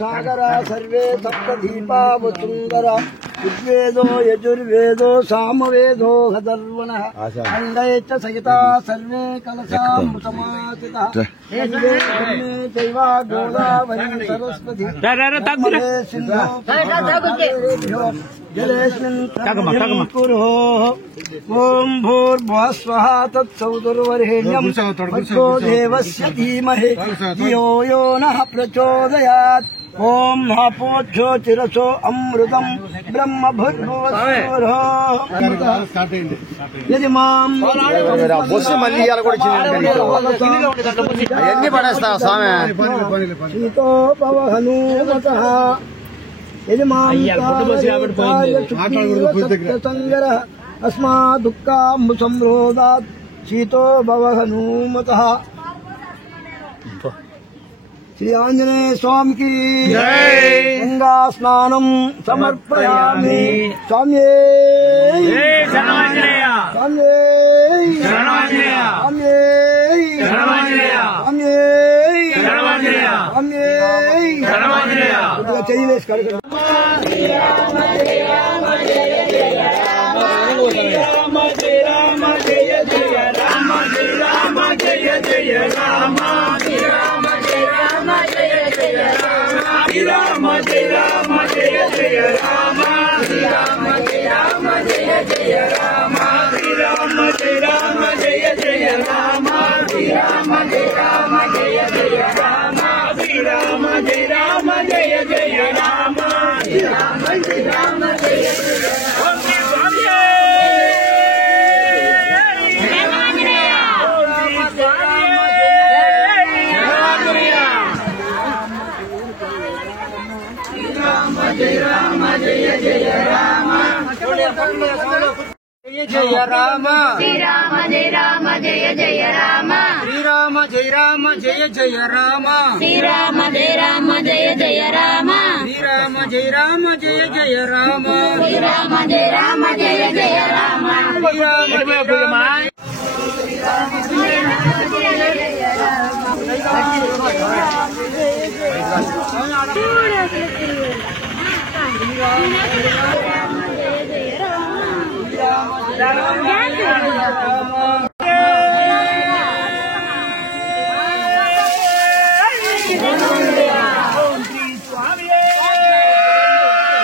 सागर सर्वे सप्तदीपा वसुंधरा ऋग्वेदो यजुर्वेदो सामवेदो हदर्वणः खण्डैश्च सहिता सर्वे कलशामृतमासितः दैवा गोदावरी सरस्वती जलेस्मिन् कुरुः ॐ भूर्भुवः स्वः तत्सवितुर्वरेण्यं भर्गो देवस्य धीमहि धियो यो नः प्रचोदयात् ओम महापोच्छो चिरसो अमृतम ब्रह्म भूर्भुवस्सुरो यदि माम బొస్సు మళ్ళీ ఇయాల కూడా అవన్నీ పడేస్తావా స్వామి शीतो भवहनुमतः यदि माम संगरः अस्मात् दुःखाम्बु संरोधात् शीतो भवहनुमतः। श्री आंजनेय स्वामी की जय। गंगा स्नानम समर्पयामि स्वामी स्वामी चाहिए राम जय राम जय जय राम श्री राम जय राम जय जय राम श्री राम जय राम जय जय राम श्री राम जय राम जय जय राम श्री राम जय राम जय जय राम श्री राम जय राम जय जय जय राम जय जय राम जय राम श्री राम जय राम जय जय राम श्री राम जय राम जय जय राम श्री राम जय राम जय जय राम श्री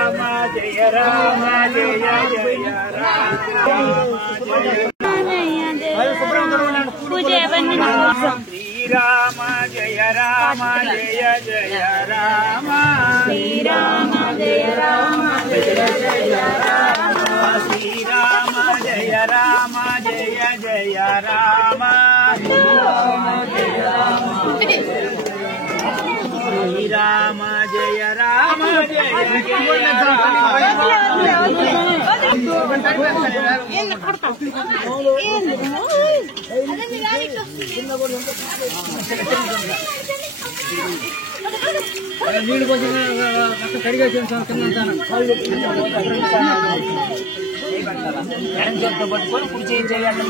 राम जय राम जय जय राम श्री राम जय राम जय जय राम राम जय राम जय जय राम श्री राम जय राम जय जय राम श्री राम जय राम जय जय राम श्री राम जय राम जय నీళ్ళు కొంచెం కడిగేసి పట్టుకొని కుడి చేయాలి